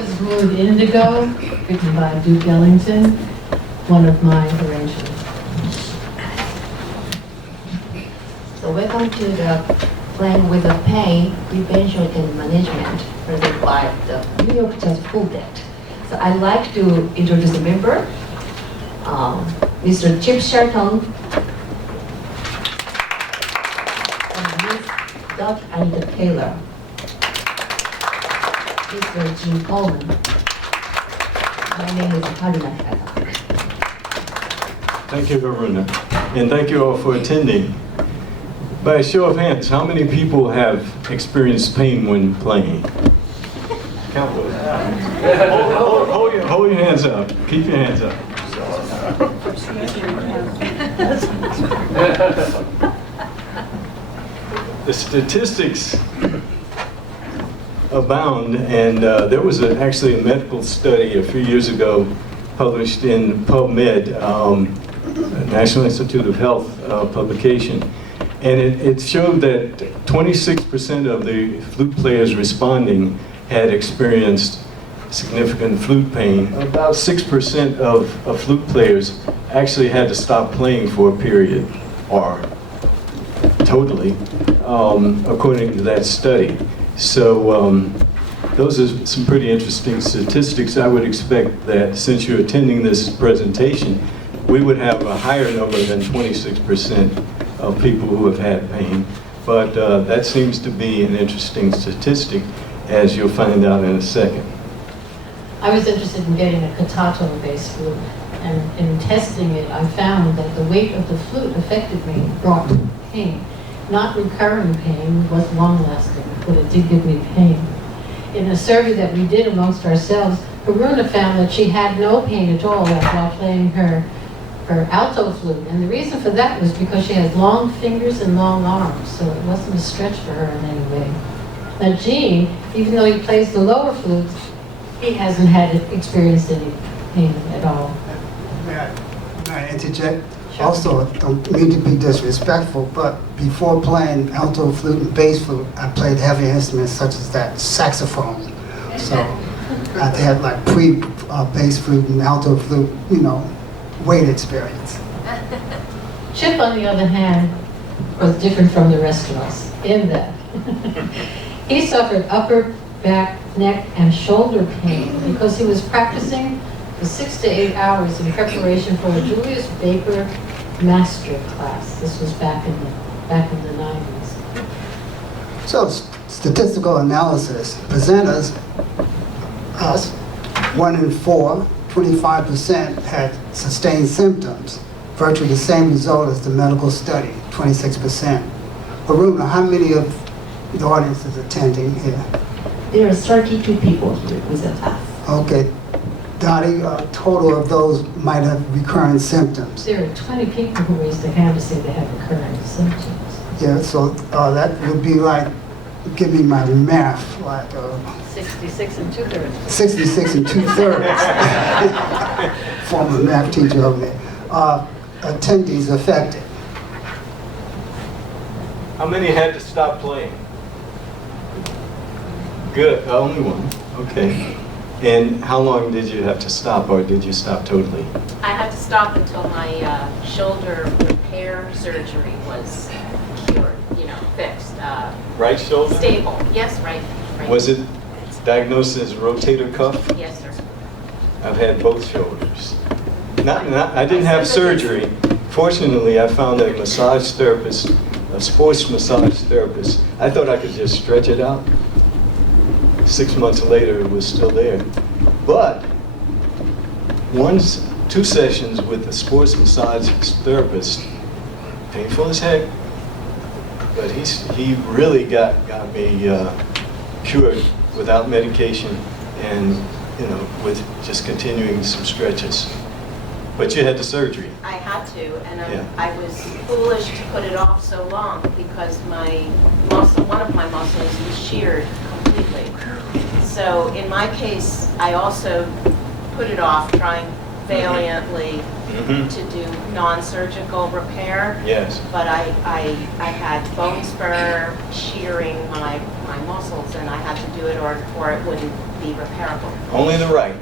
was Mood Indigo, written by Duke Ellington, one of my arrangements. So welcome to the Playing with the Pain, Prevention and Management, presented by the New York Jazz Full Band. So I'd like to introduce a member, Mr. Chip Shelton, and Ms. Doug Anita Taylor, Mr. Jim Coleman. My name is Haruna Kata. Thank you, Varuna. And thank you all for attending. By a show of hands, how many people have experienced pain when playing? Count those. Hold your hands up. Keep your hands up. The statistics abound, and there was actually a medical study a few years ago published in PubMed, National Institute of Health publication. And it showed that 26% of the flute players responding had experienced significant flute pain. About 6% of flute players actually had to stop playing for a period, or totally, according to that study. So those are some pretty interesting statistics. I would expect that since you're attending this presentation, we would have a higher number than 26% of people who have had pain. But that seems to be an interesting statistic, as you'll find out in a second. I was interested in getting a catato-based flute, and in testing it, I found that the weight of the flute affected me, brought pain. Not recurring pain, was long-lasting, but it did give me pain. In a survey that we did amongst ourselves, Haruna found that she had no pain at all while playing her alto flute, and the reason for that was because she has long fingers and long arms, so it wasn't a stretch for her in any way. Now Gene, even though he plays the lower flutes, he hasn't experienced any pain at all. May I interject? Sure. Also, don't mean to be disrespectful, but before playing alto flute and bass flute, I played heavy instruments such as that saxophone. So I had like bass flute and alto flute, weight experience. Chip, on the other hand, was different from the rest of us in that he suffered upper back, neck, and shoulder pain because he was practicing for 6 to 8 hours in preparation for a Julius Baker master class. This was back in the 90s. So statistical analysis, presenters, us, 1 in 4, 25% had sustained symptoms, virtually the same result as the medical study, 26%. Haruna, how many of the audience is attending here? There are 32 people here with us. Okay. Dottie, a total of those might have recurrent symptoms. There are 20 people who raised their hand to say they have recurring symptoms. Yeah, so that would be like, give me my math, like 66 and 2/3. 66 and 2/3. Former math teacher over there. Attendees affected. How many had to stop playing? Good, only one. Okay. And how long did you have to stop, or did you stop totally? I had to stop until my shoulder repair surgery was cured, fixed. Right shoulder? Stable. Yes, right. Was it diagnosed as rotator cuff? Yes, sir. I've had both shoulders. I didn't have surgery. Fortunately, I found a massage therapist, a sports massage therapist. I thought I could just stretch it out. 6 months later, it was still there. But 2 sessions with a sports massage therapist, painful as heck, but he really got me cured without medication and with just continuing some stretches. But you had the surgery. I had to, and Yeah. I was foolish to put it off so long because one of my muscles was sheared completely. So in my case, I also put it off, trying valiantly to do non-surgical repair. Yes. But I had bone spur shearing my muscles, and I had to do it or it wouldn't be repairable. Only the right.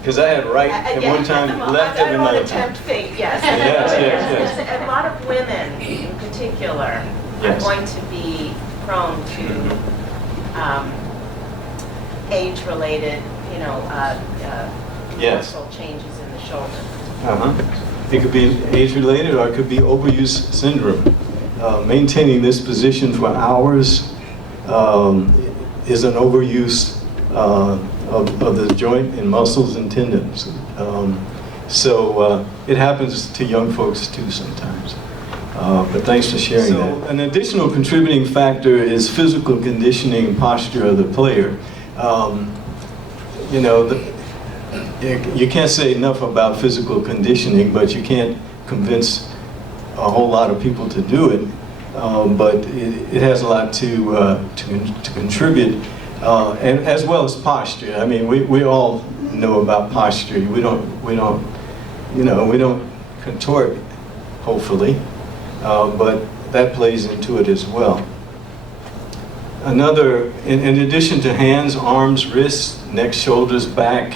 Because I had right at Again, one time, well, left I at don't want another to time. tempt fate, yes. Yes. A lot of women in particular are Yes. going to be prone to age-related, Yes. muscle changes in the shoulder. Uh-huh. It could be age-related or it could be overuse syndrome. Maintaining this position for hours is an overuse of the joint and muscles and tendons. So it happens to young folks too sometimes. But thanks for sharing that. An additional contributing factor is physical conditioning and posture of the player. You can't say enough about physical conditioning, but you can't convince a whole lot of people to do it. But it has a lot to contribute, and as well as posture. I mean, we all know about posture. We don't contort, hopefully, but that plays into it as well. Another, in addition to hands, arms, wrists, neck, shoulders, back,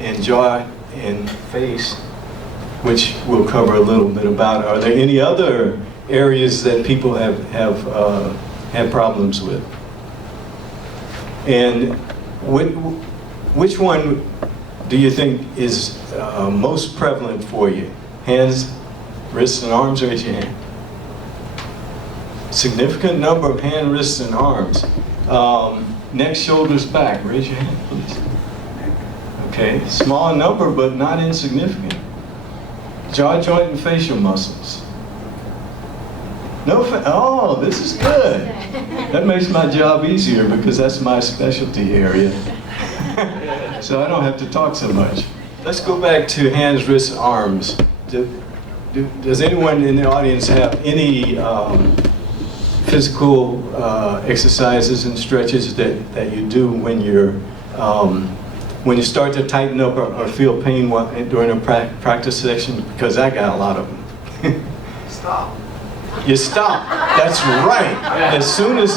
and jaw and face, which we'll cover a little bit about. Are there any other areas that people have had problems with? And which one do you think is most prevalent for you? Hands, wrists, and arms? Raise your hand. Significant number of hand, wrists, and arms. Neck, shoulders, back. Raise your hand, please. Okay, small number, but not insignificant. Jaw, joint, and facial muscles. Oh, this is good. That makes my job easier because that's my specialty area. So I don't have to talk so much. Let's go back to hands, wrists, arms. Does anyone in the audience have any physical exercises and stretches that you do when you start to tighten up or feel pain during a practice session? Because I got a lot of them. Stop. You stop. That's right. As soon as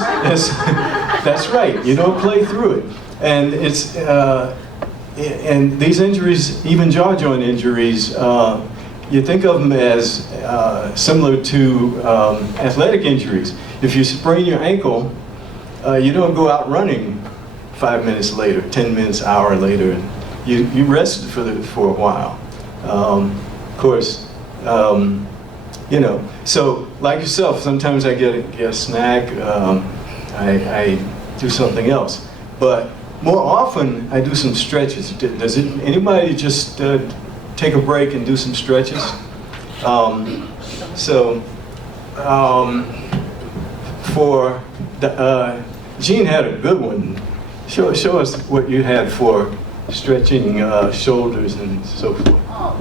that's right. You don't play through it. And it's and these injuries, even jaw joint injuries, you think of them as similar to athletic injuries. If you sprain your ankle, you don't go out running 5 minutes later, 10 minutes, hour later, and you rest for a while. Of course, so like yourself, sometimes I get a snack, I do something else. But more often, I do some stretches. Does anybody just take a break and do some stretches? For Jean had a good one. Show us what you had for stretching shoulders and so forth. I'll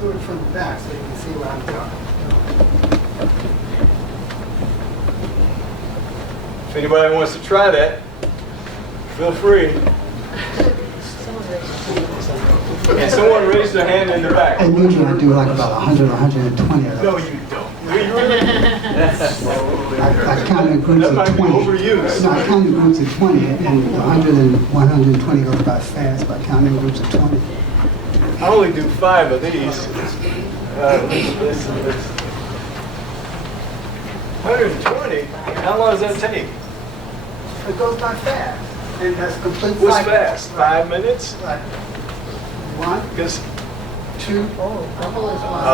do it from the back so you can see what I'm talking. If anybody wants to try that, feel free. And someone raised their hand in the back. And usually I do like about 100, 120 of those. No, you don't. Really? I count in groups That of might be 20. overused. No, I count in groups of 20, and 100 and 120 goes by fast, but I count in groups of 20. I only do 5 of these. 120? How long does that take? It goes by fast, and that's complete What's cycle. fast? 5 minutes? Like 1, Because 2, Double is one.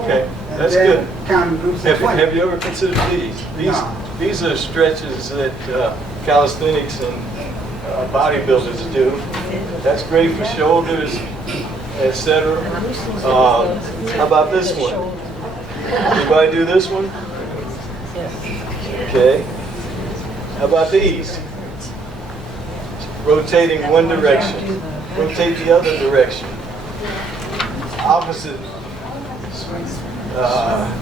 okay, and that's then good. count in groups of 20. Have you ever considered these? No. These are stretches that calisthenics and bodybuilders do. That's great for shoulders, etc. How about this one? Anybody do this one? Okay. How about these? Rotating one direction. Rotate the other direction. Opposite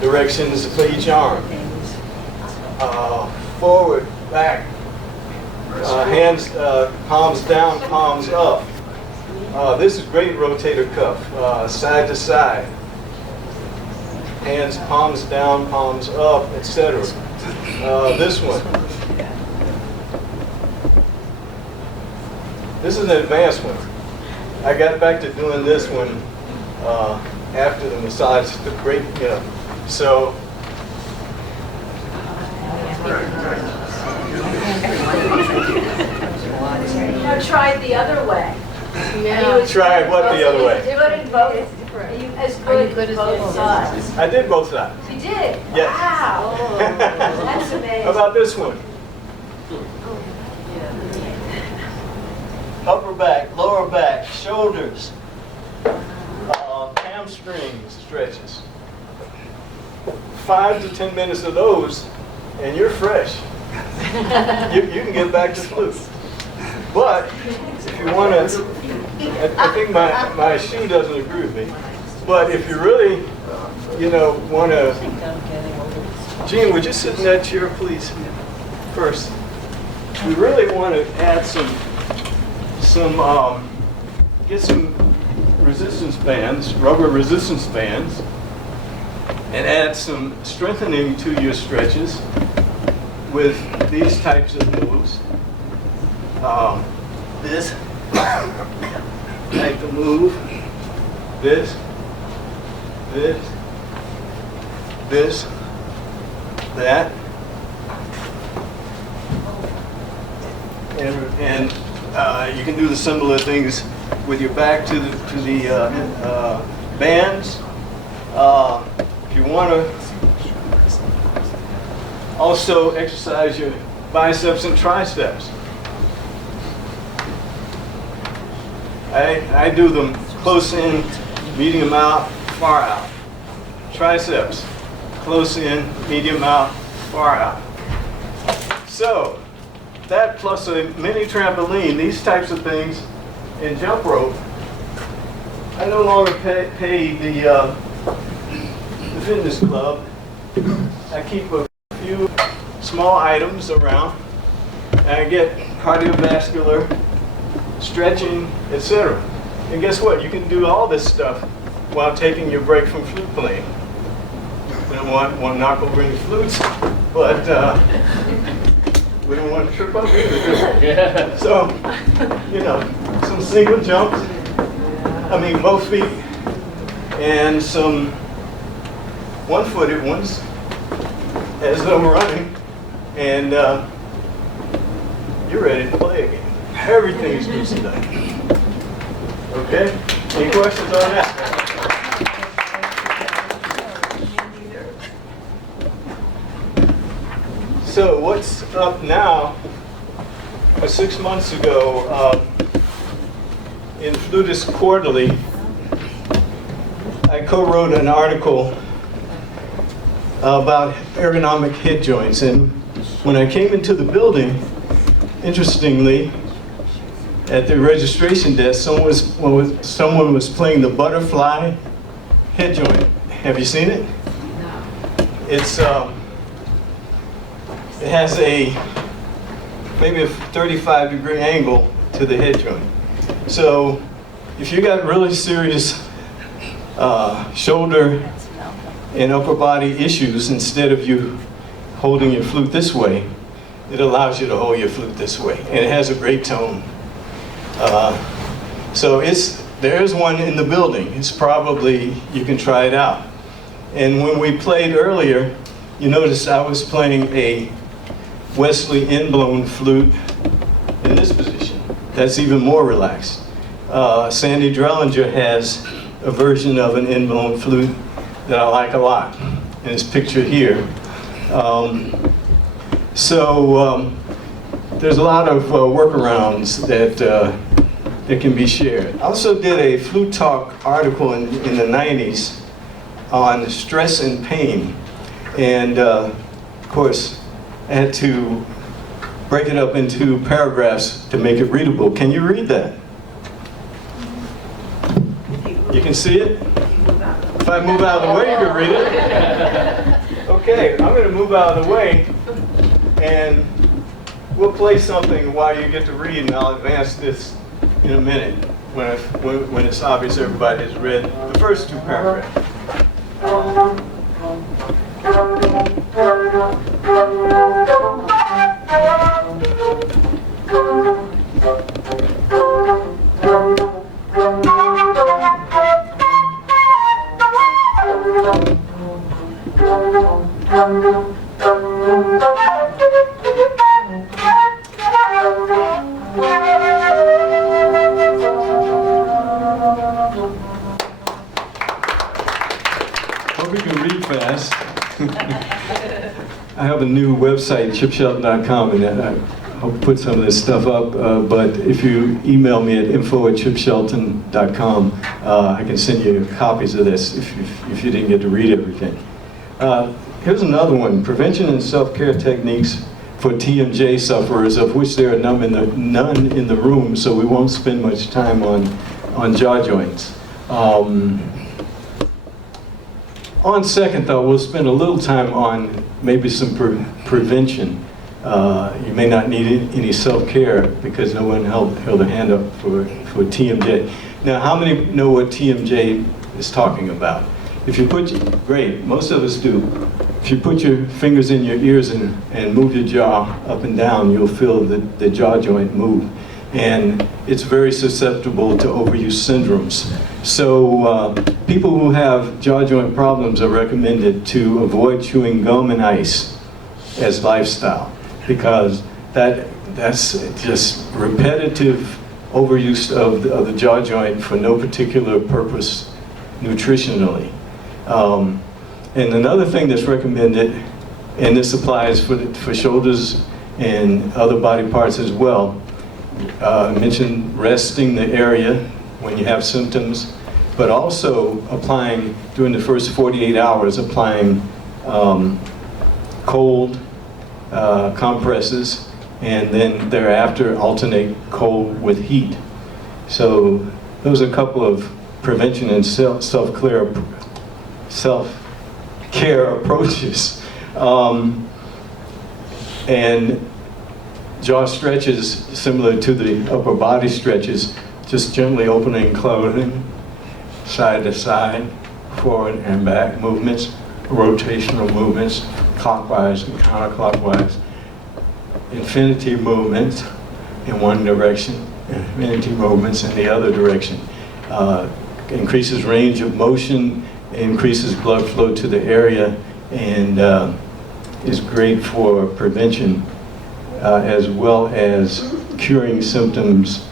directions for each arm. Forward, back. Hands, palms down, palms up. This is great rotator cuff, side to side. Hands, palms down, palms up, etc. This one. This is an advanced one. I got back to doing this one after the massage, the break, you know. So, I tried the other way. Yeah. try what the other way? Different both. Are you as good as both sides? I did both sides. You did? Yes. Wow. That's amazing. How about this one? Upper back, lower back, shoulders, hamstring stretches. 5 to 10 minutes of those, and you're fresh. You can get back to flute. But if you want to, I think my shoe doesn't agree with me. But if you really, you know, want to, Gene, would you sit in that chair, please? First, we really want to add get some resistance bands, rubber resistance bands, and add some strengthening to your stretches with these types of moves. This type of move, this, that, and you can do the similar things with your back to the bands. If you want to also exercise your biceps and triceps. I do them close in, medium out, far out. Triceps, close in, medium out, far out. So, that plus a mini trampoline, these types of things, and jump rope, I no longer pay the fitness club. I keep a few small items around, and I get cardiovascular, stretching, etc. And guess what? You can do all this stuff while taking your break from flute playing. We don't want to knock over any flutes, but we don't want to trip up either. So, you know, some single jumps, both feet, and some one-footed ones as though running, and you're ready to play again. Everything is loosened up. Okay? Any questions on that? So what's up now? 6 months ago, in Flutist Quarterly, I co-wrote an article about ergonomic hip joints. And when I came into the building, interestingly, at the registration desk, someone was playing the butterfly head joint. Have you seen it? No. It has maybe a 35-degree angle to the head joint. So if you got really serious shoulder and upper body issues, instead of you holding your flute this way, it allows you to hold your flute this way. And it has a great tone. So there's one in the building. It's probably, you can try it out. And when we played earlier, you notice I was playing a Wesley Inblown flute in this position. That's even more relaxed. Sandy Drellinger has a version of an Inblown flute that I like a lot, and it's pictured here. There's a lot of workarounds that can be shared. I also did a Flute Talk article in the 90s on stress and pain. And of course, I had to break it up into paragraphs to make it readable. Can you read that? You can see it? If I move out of the way, you can read it. Okay, I'm going to move out of the way, and we'll play something while you get to read, and I'll advance this in a minute when it's obvious everybody has read the first two paragraphs. new website, chipshelton.com, and I'll put some of this stuff up, but if you email me at info@chipshelton.com, I can send you copies of this if you didn't get to read everything. Here's another one, prevention and self-care techniques for TMJ sufferers, of which there are none in the room, so we won't spend much time on jaw joints. On second thought, we'll spend a little time on maybe some prevention. You may not need any self-care because no one held a hand up for TMJ. Now, how many know what TMJ is talking about? If you great, most of us do. If you put your fingers in your ears and move your jaw up and down, you'll feel the jaw joint move. And it's very susceptible to overuse syndromes. So people who have jaw joint problems are recommended to avoid chewing gum and ice as lifestyle, because that's just repetitive overuse of the jaw joint for no particular purpose nutritionally. And another thing that's recommended, and this applies for shoulders and other body parts as well, I mentioned resting the area when you have symptoms, but also applying, during the first 48 hours, applying cold compresses, and then thereafter alternate cold with heat. So those are a couple of prevention and self-care approaches. And jaw stretches, similar to the upper body stretches, just gently opening and closing, side to side, forward and back movements, rotational movements, clockwise and counterclockwise, infinity movements in one direction, infinity movements in the other direction. Increases range of motion, increases blood flow to the area, and is great for prevention as well as curing symptoms,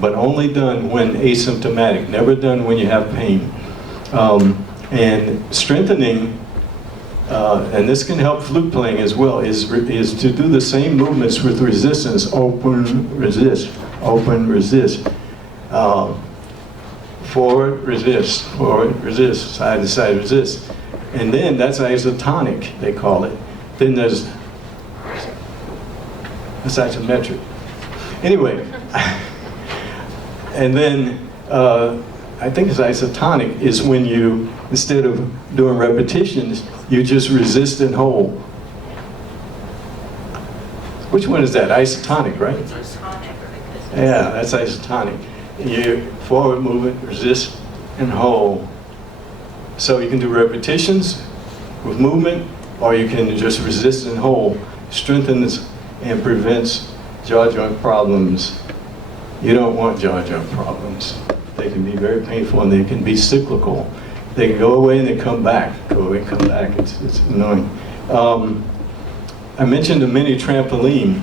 but only done when asymptomatic, never done when you have pain. And strengthening, and this can help flute playing as well, is to do the same movements with resistance, open, resist, forward, resist, side to side, resist. And then that's isotonic, they call it. Then that's isometric. Anyway, and then I think it's isotonic is when you, instead of doing repetitions, you just resist and hold. Which one is that? Isotonic, right? It's isotonic because Yeah, that's isotonic. You forward movement, resist, and hold. So you can do repetitions with movement, or you can just resist and hold. Strengthens and prevents jaw joint problems. You don't want jaw joint problems. They can be very painful and they can be cyclical. They can go away and they come back. Go away and come back. It's annoying. I mentioned a mini trampoline.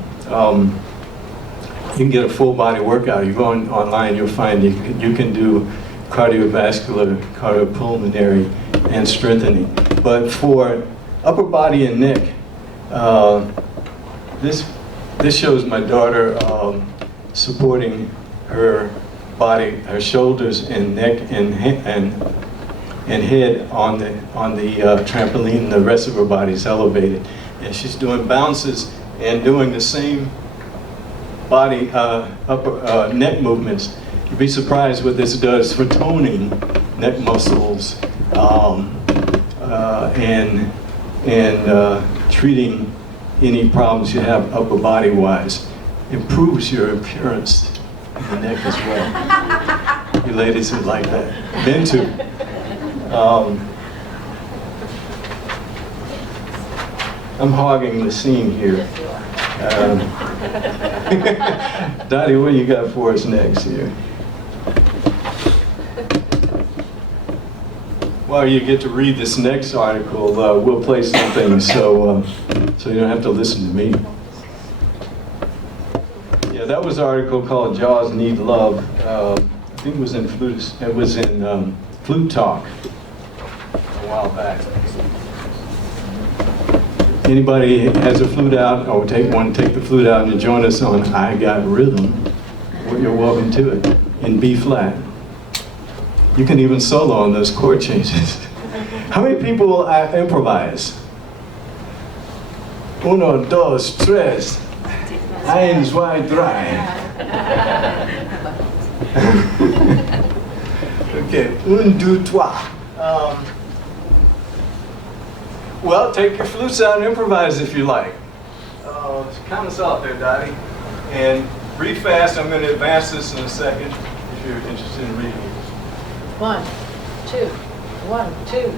You can get a full body workout. You go online, you'll find you can do cardiovascular, cardiopulmonary, and strengthening. But for upper body and neck, this shows my daughter supporting her body, her shoulders and neck and head on the trampoline. The rest of her body is elevated, and she's doing bounces and doing the same body upper neck movements. You'd be surprised what this does for toning neck muscles and treating any problems you have upper body wise. Improves your appearance in the neck as well. You ladies would like that. Men too. I'm hogging the scene here. Dottie, what do you got for us next here? While you get to read this next article, we'll play something so you don't have to listen to me. Yeah, that was an article called "Jaws Need Love." I think it was in Flute Talk a while back. anybody has a flute out or want to take the flute out and join us on I Got Rhythm, well, you're welcome to it in B flat. You can even solo on those chord changes. How many people improvise? Uno, dos, tres. Eins, zwei, drei. Okay, un, deux, trois. Well, take your flutes out and improvise if you like. Count us out there, Dottie. And read fast. I'm going to advance this in a second if you're interested in reading it. 1, 2, 1, 2,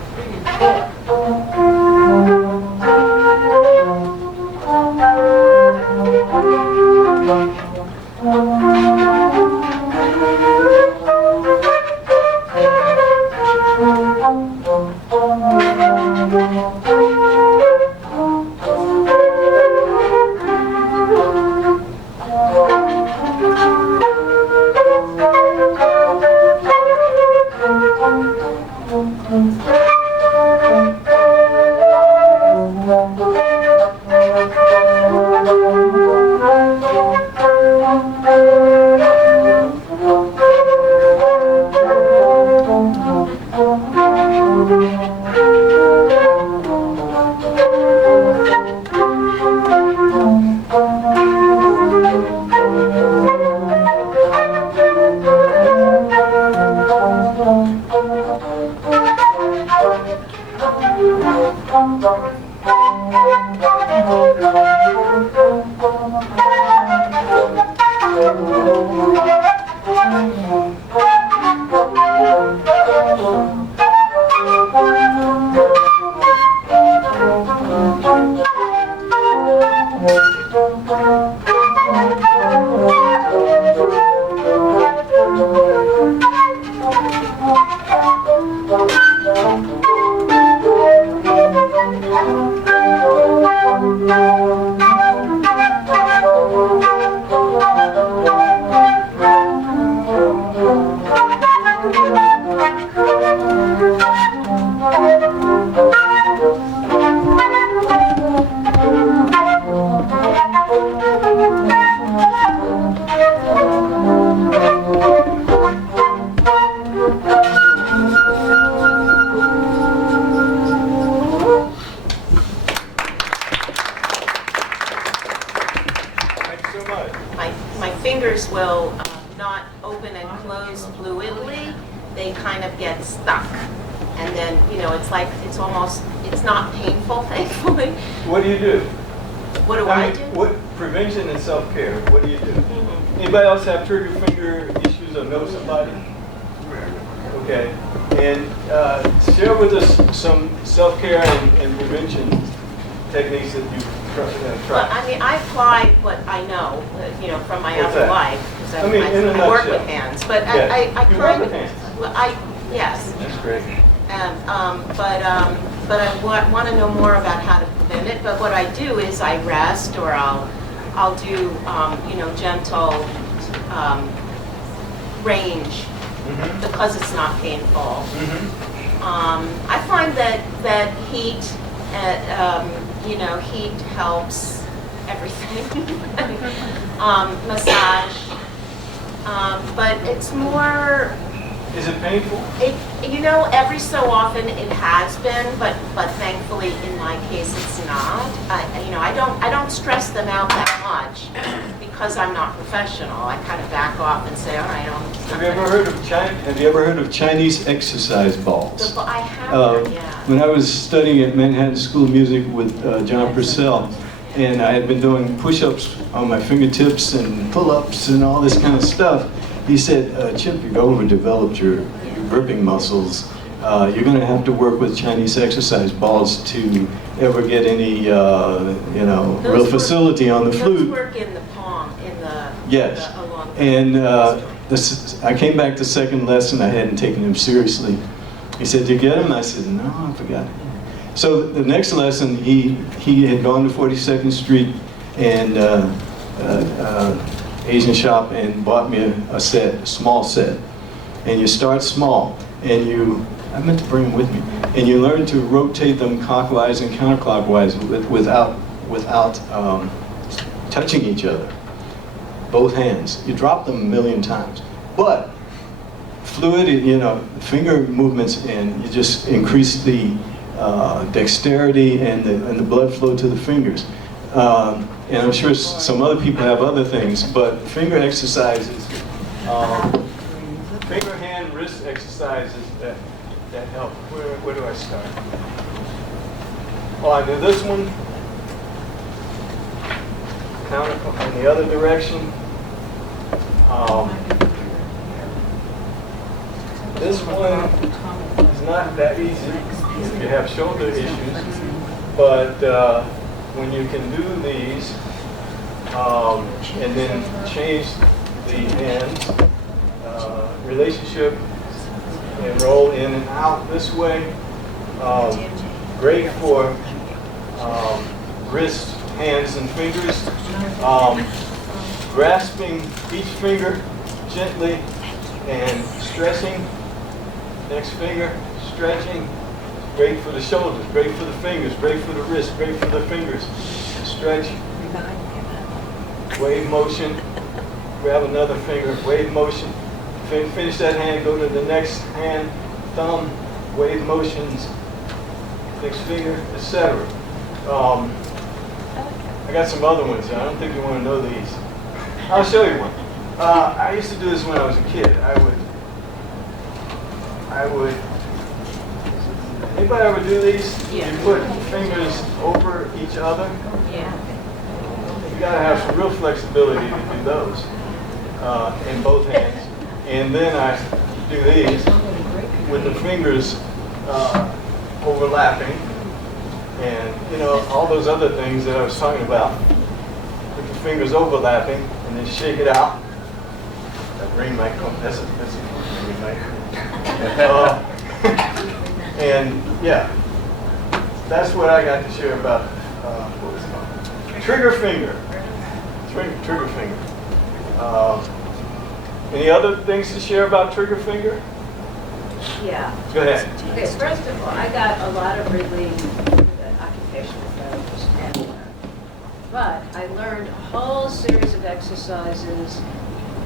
My fingers will not open and close fluidly. They kind of get stuck. And then, it's not painful, thankfully. What do you do? What do I do? What prevention and self-care? What do you do? Anybody else have trigger finger issues or know somebody? Okay. And share with us some self-care and prevention techniques that you've tried. Well, I apply what I know, from my What's other that? life, because I mean, in a I work nutshell. with hands. But Yes. I You kind work of, with hands? well, yes. That's great. But I want to know more about how to prevent it. But what I do is I rest, or I'll do gentle range because it's not painful. I find that heat, heat helps everything. Massage, but it's more. Is it painful? Every so often it has been, but thankfully in my case it's not. I don't stress them out that much because I'm not professional. I kind of back off and say, all right, Have you ever heard of Chinese exercise balls? I have, yeah. When I was studying at Manhattan School of Music with John Purcell, and I had been doing push-ups on my fingertips and pull-ups and all this kind of stuff, he said, Chip, you've overdeveloped your gripping muscles. You're going to have to work with Chinese exercise balls to ever get any, real facility on the flute. Those work in the palm, Yes. along the And I came back the second lesson. I hadn't taken him seriously. He said, "Did you get him?" I said, "No, I forgot." So the next lesson, he had gone to 42nd Street and Asian shop and bought me a small set. And you start small, and you I meant to bring them with me. And you learn to rotate them clockwise and counterclockwise without touching each other. Both hands. You drop them a million times. But fluid, finger movements, and you just increase the dexterity and the blood flow to the fingers. And I'm sure some other people have other things, but finger exercises, finger, hand, wrist exercises that help. Where do I start? Oh, I do this one. Counter in the other direction. This one is not that easy if you have shoulder issues, but when you can do these and then change the hands, relationship, and roll in and out this way, great for wrists, hands, and fingers. Grasping each finger gently and stretching. Next finger, stretching. Great for the shoulders, great for the fingers, great for the wrists, great for the fingers. Stretch. Wave motion. Grab another finger, wave motion. Finish that hand, go to the next hand, thumb, wave motions, next finger, etc. I got some other ones. I don't think you want to know these. I'll show you one. I used to do this when I was a kid. I would, anybody ever do these? Yeah. You put fingers over each other. Yeah. You gotta have some real flexibility to do those in both hands. And then I do these with the fingers overlapping, and all those other things that I was talking about. With the fingers overlapping, and then shake it out. That ring might come. That's a ring mic. And yeah, that's what I got to share about what was it called? Trigger finger. Trigger finger. Any other things to share about trigger finger? Yeah. Go ahead. Okay, first of all, I got a lot of really good occupational therapist and but I learned a whole series of exercises.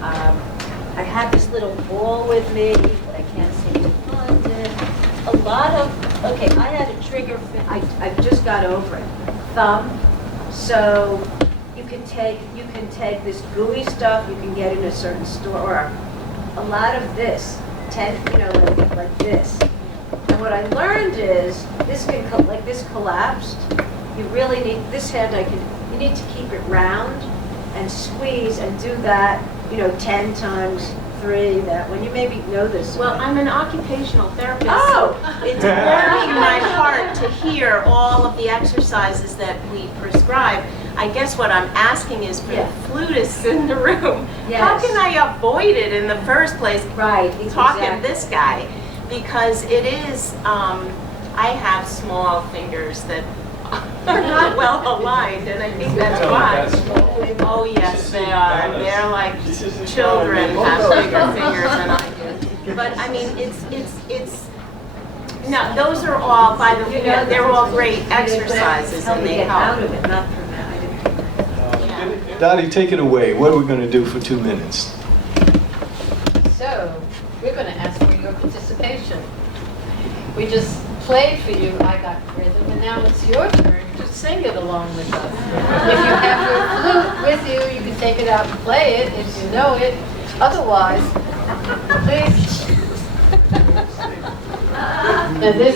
I had this little ball with me, but I can't seem to find it. A lot of, okay, I had a trigger, I just got over it. Thumb. So you can take this gooey stuff you can get in a certain store, or a lot of this, like this. And what I learned is this can like this collapsed. You really need this hand. You need to keep it round and squeeze and do that. 10 times 3. That when you maybe know this. Well, I'm an occupational therapist, Oh. so it's warming my heart to hear all of the exercises that we prescribe. I guess what I'm asking is for Yeah. the flutists in the room, how Yes. can I avoid it in the first place? Right. Talking exactly. this guy, because it is, I have small fingers that are not well aligned, and I think that's why. Oh yes, they are. They're like children have bigger fingers than I do. But I mean, it's. No, those are all by the. They're all great exercises, Help and me they get out help. of it, not prevent. I didn't. Dottie, take it away. What are we going to do for 2 minutes? So, we're going to ask for your participation. We just played for you I Got Rhythm, and now it's your turn to sing it along with us. If you have your flute with you, you can take it out and play it if you know it. Otherwise, please. Now this,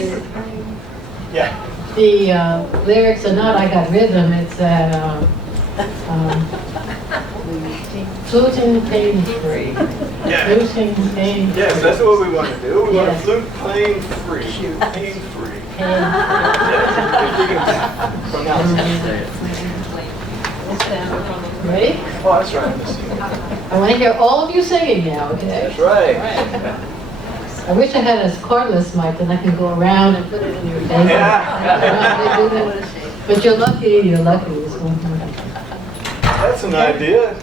Yeah. the lyrics are not I Got Rhythm, it's that fluting pain-free. Yes. Fluting pain-free. Yes, that's what we want to do. We want to Yes. flute pain-free. Pain-free. If you can pronounce it. Ready? Oh, that's right. I want to hear all of you singing now, okay? That's right. I wish I had a cordless mic, then I can go around and put it in your face. Yeah. But you're lucky, you're lucky. This one. That's an idea.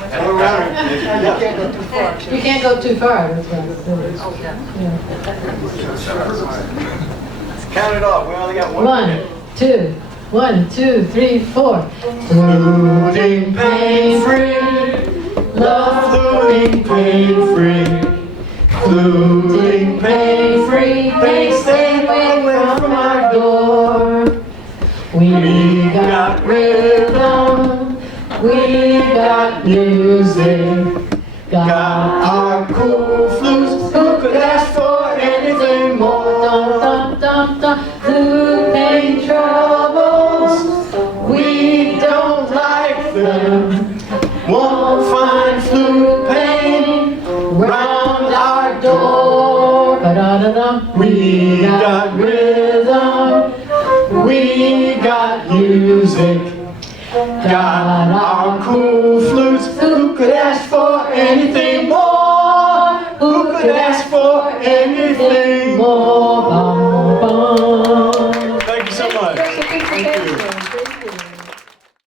with that. You can't go too far, that's what it's doing. Oh, yeah. Yeah. Count it off, we only got one. 1, 2, 1, 2, 3, 4. Floating pain free, love floating pain free. Floating pain free, pain stay away from our door. We got rhythm, we got music, got our cool flutes. Who could ask for anything more? Dum dum dum dum. Flute pain troubles, we don't like them. Won't find flute pain round our door. Ba-da-da-dum. We got rhythm, we got music, got our cool flutes. Who could ask for anything more?